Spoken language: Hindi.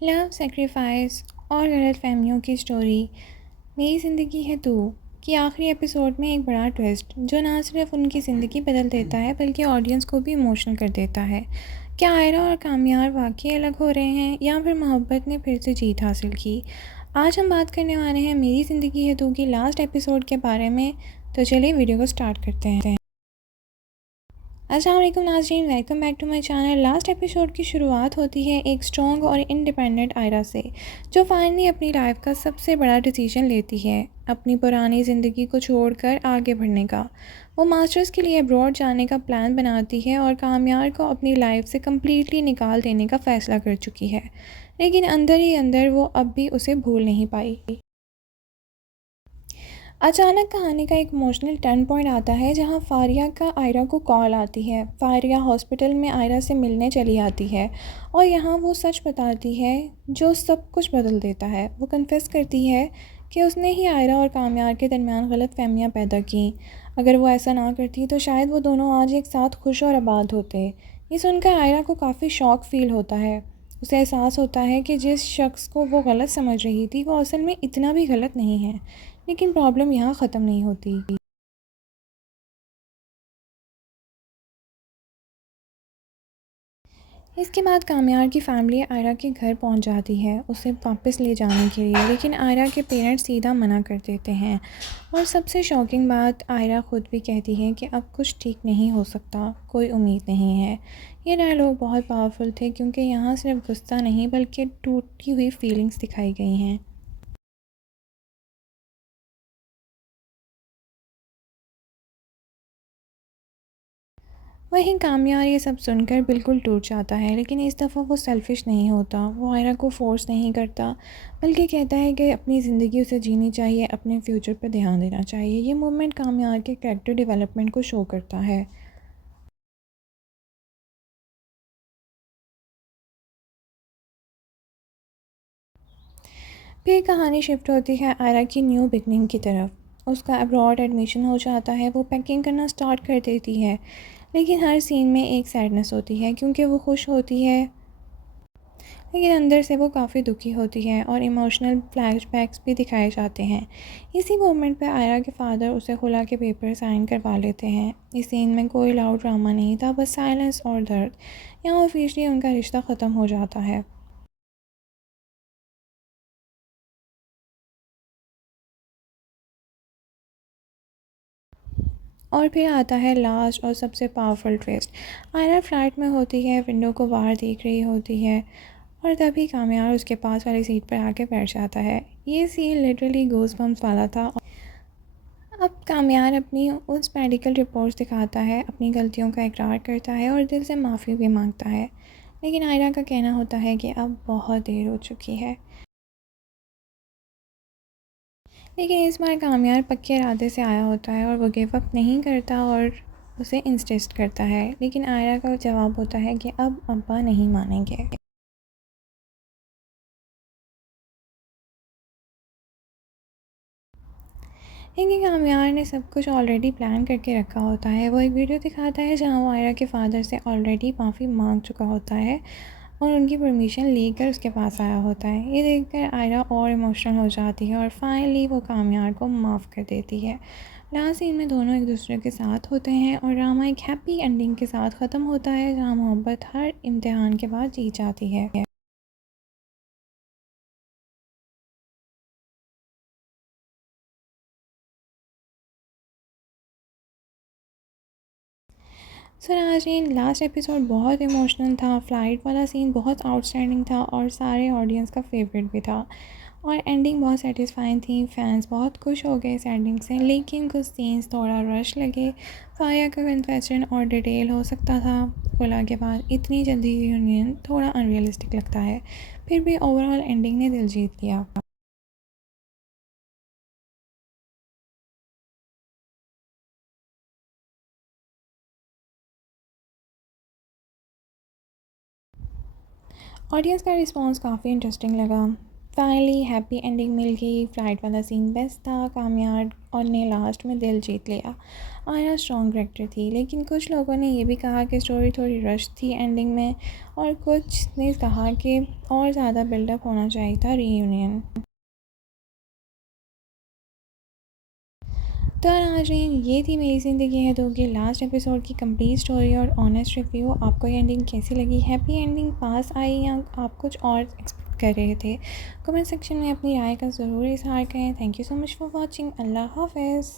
लव, सेक्रीफाइस और गलतफहमियों की स्टोरी मेरी ज़िंदगी है तू कि आखिरी एपिसोड में एक बड़ा ट्विस्ट जो ना सिर्फ उनकी ज़िंदगी बदल देता है बल्कि ऑडियंस को भी इमोशनल कर देता है। क्या आयरा और कामयार वाकई अलग हो रहे हैं या फिर मोहब्बत ने फिर से जीत हासिल की? आज हम बात करने वाले हैं मेरी ज़िंदगी है तू की लास्ट एपिसोड के बारे में। तो चलिए वीडियो को स्टार्ट करते हैं। अस्सलाम वालेकुम नाज़रीन, welcome back to my channel. Last episode की शुरुआत होती है एक स्ट्रॉन्ग और इंडिपेंडेंट आयरा से, जो फाइनली अपनी लाइफ का सबसे बड़ा डिसीजन लेती है, अपनी पुरानी ज़िंदगी को छोड़कर आगे बढ़ने का। वो मास्टर्स के लिए अब्रॉड जाने का प्लान बनाती है और कामयार को अपनी लाइफ से कम्प्लीटली निकाल देने का फ़ैसला कर चुकी है, लेकिन अंदर ही अंदर वो अब भी उसे भूल नहीं पाई। अचानक कहानी का एक इमोशनल टर्न पॉइंट आता है जहां फारिया का आयरा को कॉल आती है। फारिया हॉस्पिटल में आयरा से मिलने चली आती है और यहाँ वो सच बताती है जो सब कुछ बदल देता है। वो कन्फेस करती है कि उसने ही आयरा और कामयार के दरमियान गलत फहमियाँ पैदा की। अगर वो ऐसा ना करती तो शायद वो दोनों आज एक साथ खुश और आबाद होते। ये सुनकर आयरा को काफ़ी शॉक फील होता है। उसे एहसास होता है कि जिस शख्स को वो गलत समझ रही थी वो असल में इतना भी गलत नहीं है। लेकिन प्रॉब्लम यहाँ ख़त्म नहीं होती। इसके बाद कामयार की फैमिली आयरा के घर पहुंच जाती है उसे वापस ले जाने के लिए, लेकिन आयरा के पेरेंट्स सीधा मना कर देते हैं। और सबसे शॉकिंग बात, आयरा ख़ुद भी कहती है कि अब कुछ ठीक नहीं हो सकता, कोई उम्मीद नहीं है। ये डायलॉग बहुत पावरफुल थे क्योंकि यहाँ सिर्फ गुस्सा नहीं बल्कि टूटी हुई फीलिंग्स दिखाई गई हैं। वहीं कामयार ये सब सुनकर बिल्कुल टूट जाता है, लेकिन इस दफ़ा वो सेल्फ़िश नहीं होता। वो आयरा को फ़ोर्स नहीं करता, बल्कि कहता है कि अपनी ज़िंदगी उसे जीनी चाहिए, अपने फ्यूचर पर ध्यान देना चाहिए। ये मूवमेंट कामयार के कैरेक्टर डेवलपमेंट को शो करता है। फिर कहानी शिफ्ट होती है आयरा की न्यू बिगनिंग की तरफ। उसका अब्रॉड एडमिशन हो जाता है, वो पैकिंग करना स्टार्ट कर देती है। लेकिन हर सीन में एक सैडनेस होती है क्योंकि वो खुश होती है, लेकिन अंदर से वो काफ़ी दुखी होती है और इमोशनल फ्लैशबैक्स भी दिखाए जाते हैं। इसी मोमेंट पे आयरा के फादर उसे खुला के पेपर साइन करवा लेते हैं। इस सीन में कोई लाउड ड्रामा नहीं था, बस साइलेंस और दर्द। यहाँ ऑफिशियली उनका रिश्ता ख़त्म हो जाता है। और फिर आता है लास्ट और सबसे पावरफुल ट्विस्ट। आयरा फ्लैट में होती है, विंडो को बाहर देख रही होती है और तभी कामयार उसके पास वाली सीट पर आके बैठ जाता है। ये सीन लिटरली गोज़ बम्प्स वाला था। अब कामयार अपनी उस मेडिकल रिपोर्ट्स दिखाता है, अपनी गलतियों का इकरार करता है और दिल से माफ़ी भी मांगता है। लेकिन आयरा का कहना होता है कि अब बहुत देर हो चुकी है। लेकिन इस बार कामयार पक्के इरादे से आया होता है और वो गिव अप नहीं करता और उसे इंसिस्ट करता है। लेकिन आयरा का जवाब होता है कि अब अब्बा नहीं मानेंगे। लेकिन कामयार ने सब कुछ ऑलरेडी प्लान करके रखा होता है। वो एक वीडियो दिखाता है जहाँ वो आयरा के फादर से ऑलरेडी माफ़ी मांग चुका होता है और उनकी परमिशन लेकर उसके पास आया होता है। ये देखकर आयरा और इमोशनल हो जाती है और फाइनली वो कामयार को माफ़ कर देती है। लास्ट सीन में दोनों एक दूसरे के साथ होते हैं और ड्रामा एक हैप्पी एंडिंग के साथ ख़त्म होता है जहाँ मोहब्बत हर इम्तिहान के बाद जीत जाती है। सो नाज़रीन, लास्ट एपिसोड बहुत इमोशनल था। फ़्लाइट वाला सीन बहुत आउटस्टैंडिंग था और सारे ऑडियंस का फेवरेट भी था। और एंडिंग बहुत सेटिस्फाइंग थी, फैंस बहुत खुश हो गए इस एंडिंग से। लेकिन कुछ सीन्स थोड़ा रश लगे। फाया का कन्फेशन और डिटेल हो सकता था। खुला के बाद इतनी जल्दी यूनियन थोड़ा अनरियलिस्टिक लगता है। फिर भी ओवरऑल एंडिंग ने दिल जीत लिया। ऑडियंस का रिस्पॉन्स काफ़ी इंटरेस्टिंग लगा। फाइनली हैप्पी एंडिंग मिल गई। फ़्लाइट वाला सीन बेस्ट था। कामयाब और ने लास्ट में दिल जीत लिया। आयरा स्ट्रॉन्ग करेक्टर थी, लेकिन कुछ लोगों ने ये भी कहा कि स्टोरी थोड़ी रश थी एंडिंग में, और कुछ ने कहा कि और ज़्यादा बिल्डअप होना चाहिए था रीयूनियन। तो नाज़रीन, ये थी मेरी ज़िंदगी है दो के लास्ट एपिसोड की कंप्लीट स्टोरी और ऑनेस्ट रिव्यू। आपको ये एंडिंग कैसी लगी? हैप्पी एंडिंग पास आई या आप कुछ और एक्सपेक्ट कर रहे थे? कमेंट सेक्शन में अपनी राय का ज़रूर इज़हार करें। Thank you so much for watching. अल्लाह हाफ़िज़।